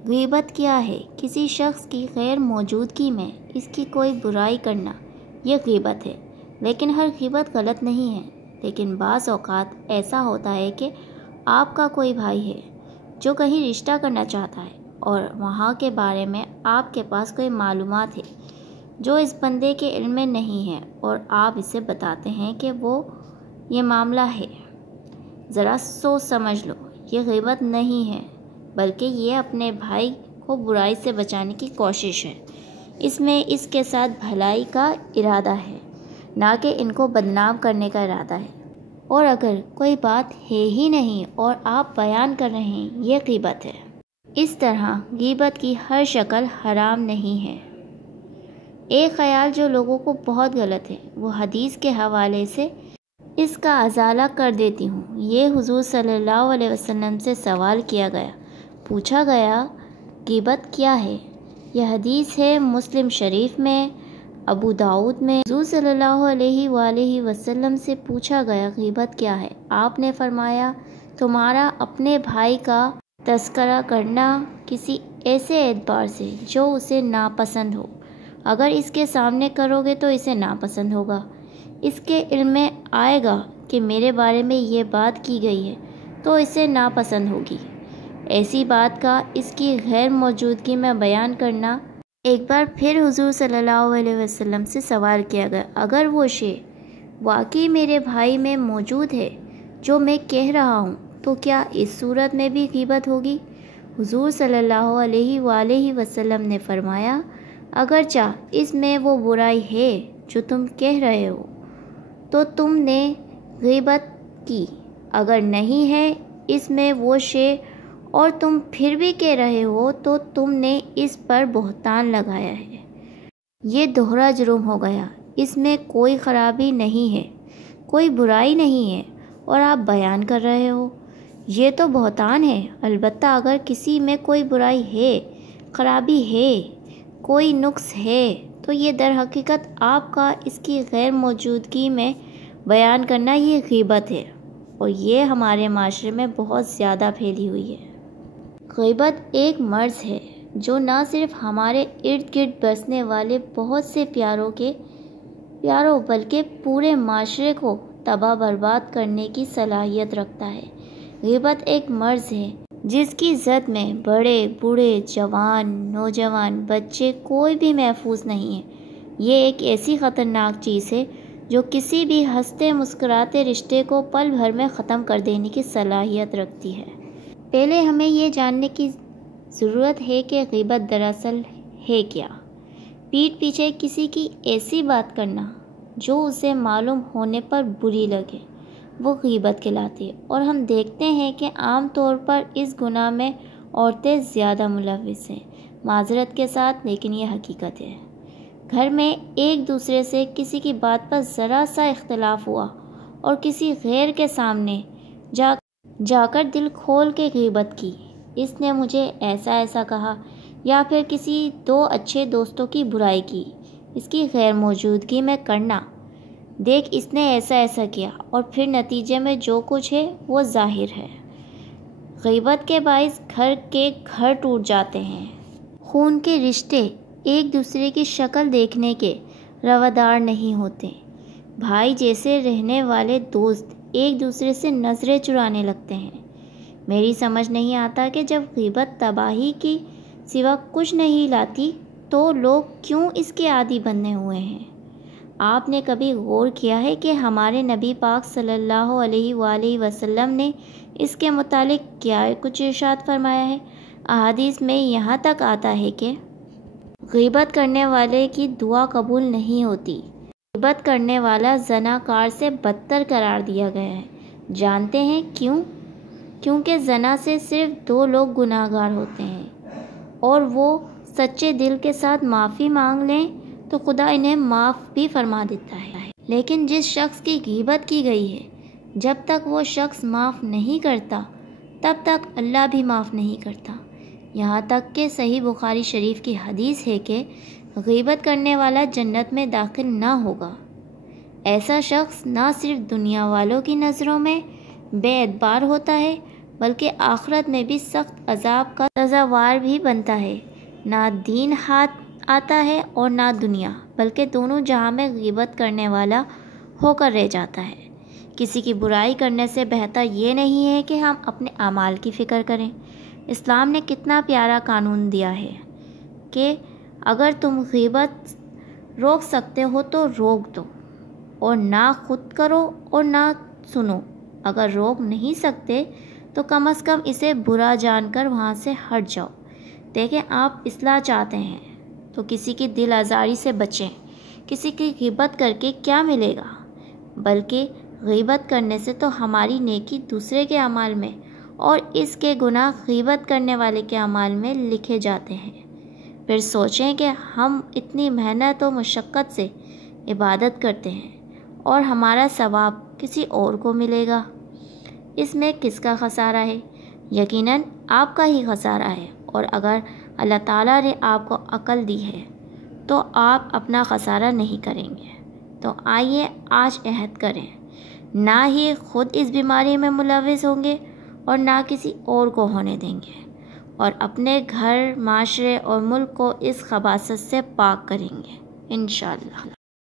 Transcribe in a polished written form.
غیبت کیا ہے؟ کسی شخص کی غیر موجودگی میں اس کی کوئی برائی کرنا، یہ غیبت ہے۔ لیکن ہر غیبت غلط نہیں ہے۔ لیکن بعض اوقات ایسا ہوتا ہے کہ آپ کا کوئی بھائی ہے جو کہیں رشتہ کرنا چاہتا ہے اور وہاں کے بارے میں آپ کے پاس کوئی معلومات ہے جو اس بندے کے علم میں نہیں ہے، اور آپ اسے بتاتے ہیں کہ وہ یہ معاملہ ہے۔ ذرا سوچ سمجھ لو، یہ غیبت نہیں ہے، بلکہ یہ اپنے بھائی کو برائی سے بچانے کی کوشش ہے۔ اس میں اس کے ساتھ بھلائی کا ارادہ ہے، نہ کہ ان کو بدنام کرنے کا ارادہ ہے۔ اور اگر کوئی بات ہے ہی نہیں اور آپ بیان کر رہے ہیں، یہ غیبت ہے۔ اس طرح غیبت کی ہر شکل حرام نہیں ہے۔ ایک خیال جو لوگوں کو بہت غلط ہے، وہ حدیث کے حوالے سے اس کا ازالہ کر دیتی ہوں۔ یہ حضور صلی اللہ علیہ وسلم سے سوال کیا گیا، پوچھا گیا غیبت کیا ہے؟ یہ حدیث ہے مسلم شریف میں، ابو داؤد میں۔ حضور صلی اللہ علیہ وآلہ وسلم سے پوچھا گیا غیبت کیا ہے؟ آپ نے فرمایا، تمہارا اپنے بھائی کا تذکرہ کرنا کسی ایسے اعتبار سے جو اسے ناپسند ہو۔ اگر اس کے سامنے کرو گے تو اسے ناپسند ہوگا، اس کے علم میں آئے گا کہ میرے بارے میں یہ بات کی گئی ہے تو اسے ناپسند ہوگی۔ ایسی بات کا اس کی غیر موجودگی میں بیان کرنا۔ ایک بار پھر حضور صلی اللہ علیہ وسلم سے سوال کیا گیا، اگر وہ شے واقعی میرے بھائی میں موجود ہے جو میں کہہ رہا ہوں تو کیا اس صورت میں بھی غیبت ہوگی؟ حضور صلی اللہ علیہ وآلہ وسلم نے فرمایا، اگرچہ اس میں وہ برائی ہے جو تم کہہ رہے ہو تو تم نے غیبت کی، اگر نہیں ہے اس میں وہ شے اور تم پھر بھی کہہ رہے ہو تو تم نے اس پر بہتان لگایا ہے۔ یہ دوہرا جرم ہو گیا، اس میں کوئی خرابی نہیں ہے، کوئی برائی نہیں ہے اور آپ بیان کر رہے ہو، یہ تو بہتان ہے۔ البتہ اگر کسی میں کوئی برائی ہے، خرابی ہے، کوئی نقص ہے تو یہ در حقیقت آپ کا اس کی غیر موجودگی میں بیان کرنا یہ غیبت ہے، اور یہ ہمارے معاشرے میں بہت زیادہ پھیلی ہوئی ہے۔ غیبت ایک مرض ہے جو نہ صرف ہمارے ارد گرد بسنے والے بہت سے پیاروں بلکہ پورے معاشرے کو تباہ برباد کرنے کی صلاحیت رکھتا ہے۔ غیبت ایک مرض ہے جس کی زد میں بڑے، بوڑھے، جوان، نوجوان، بچے کوئی بھی محفوظ نہیں ہے۔ یہ ایک ایسی خطرناک چیز ہے جو کسی بھی ہنستے مسکراتے رشتے کو پل بھر میں ختم کر دینے کی صلاحیت رکھتی ہے۔ پہلے ہمیں یہ جاننے کی ضرورت ہے کہ غیبت دراصل ہے کیا۔ پیٹھ پیچھے کسی کی ایسی بات کرنا جو اسے معلوم ہونے پر بری لگے، وہ غیبت کہلاتی ہے، اور ہم دیکھتے ہیں کہ عام طور پر اس گناہ میں عورتیں زیادہ ملوث ہیں۔ معذرت کے ساتھ، لیکن یہ حقیقت ہے۔ گھر میں ایک دوسرے سے کسی کی بات پر ذرا سا اختلاف ہوا اور کسی غیر کے سامنے جا کر دل کھول کے غیبت کی، اس نے مجھے ایسا کہا، یا پھر کسی دو اچھے دوستوں کی برائی کی، اس کی غیر موجودگی میں کرنا، دیکھ اس نے ایسا کیا، اور پھر نتیجے میں جو کچھ ہے وہ ظاہر ہے۔ غیبت کے باعث گھر کے گھر ٹوٹ جاتے ہیں، خون کے رشتے ایک دوسرے کی شکل دیکھنے کے روادار نہیں ہوتے، بھائی جیسے رہنے والے دوست ایک دوسرے سے نظریں چرانے لگتے ہیں۔ میری سمجھ نہیں آتا کہ جب غیبت تباہی کی سوا کچھ نہیں لاتی تو لوگ کیوں اس کے عادی بنے ہوئے ہیں۔ آپ نے کبھی غور کیا ہے کہ ہمارے نبی پاک صلی اللہ علیہ وآلہ وسلم نے اس کے متعلق کیا کچھ ارشاد فرمایا ہے؟ احادیث میں یہاں تک آتا ہے کہ غیبت کرنے والے کی دعا قبول نہیں ہوتی۔ غیبت کرنے والا زناکار سے بدتر قرار دیا گیا ہے۔ جانتے ہیں کیوں؟ کیونکہ زنا سے صرف 2 لوگ گناہ گار ہوتے ہیں، اور وہ سچے دل کے ساتھ معافی مانگ لیں تو خدا انہیں معاف بھی فرما دیتا ہے۔ لیکن جس شخص کی غیبت کی گئی ہے، جب تک وہ شخص معاف نہیں کرتا تب تک اللہ بھی معاف نہیں کرتا۔ یہاں تک کہ صحیح بخاری شریف کی حدیث ہے کہ غیبت کرنے والا جنت میں داخل نہ ہوگا۔ ایسا شخص نہ صرف دنیا والوں کی نظروں میں بے اعتبار ہوتا ہے بلکہ آخرت میں بھی سخت عذاب کا سزاوار بھی بنتا ہے۔ نہ دین ہاتھ آتا ہے اور نہ دنیا، بلکہ دونوں جہاں میں غیبت کرنے والا ہو کر رہ جاتا ہے۔ کسی کی برائی کرنے سے بہتر یہ نہیں ہے کہ ہم اپنے اعمال کی فکر کریں۔ اسلام نے کتنا پیارا قانون دیا ہے کہ اگر تم غیبت روک سکتے ہو تو روک دو، اور نہ خود کرو اور نہ سنو۔ اگر روک نہیں سکتے تو کم از کم اسے برا جان کر وہاں سے ہٹ جاؤ۔ دیکھیں، آپ اصلاح چاہتے ہیں تو کسی کی دل آزاری سے بچیں۔ کسی کی غیبت کر کے کیا ملے گا؟ بلکہ غیبت کرنے سے تو ہماری نیکی دوسرے کے اعمال میں اور اس کے گناہ غیبت کرنے والے کے اعمال میں لکھے جاتے ہیں۔ پھر سوچیں کہ ہم اتنی محنت و مشقت سے عبادت کرتے ہیں اور ہمارا ثواب کسی اور کو ملے گا، اس میں کس کا خسارہ ہے؟ یقیناً آپ کا ہی خسارہ ہے۔ اور اگر اللہ تعالیٰ نے آپ کو عقل دی ہے تو آپ اپنا خسارہ نہیں کریں گے۔ تو آئیے آج عہد کریں، نہ ہی خود اس بیماری میں ملوث ہوں گے اور نہ کسی اور کو ہونے دیں گے، اور اپنے گھر، معاشرے اور ملک کو اس خباثت سے پاک کریں گے انشاءاللہ۔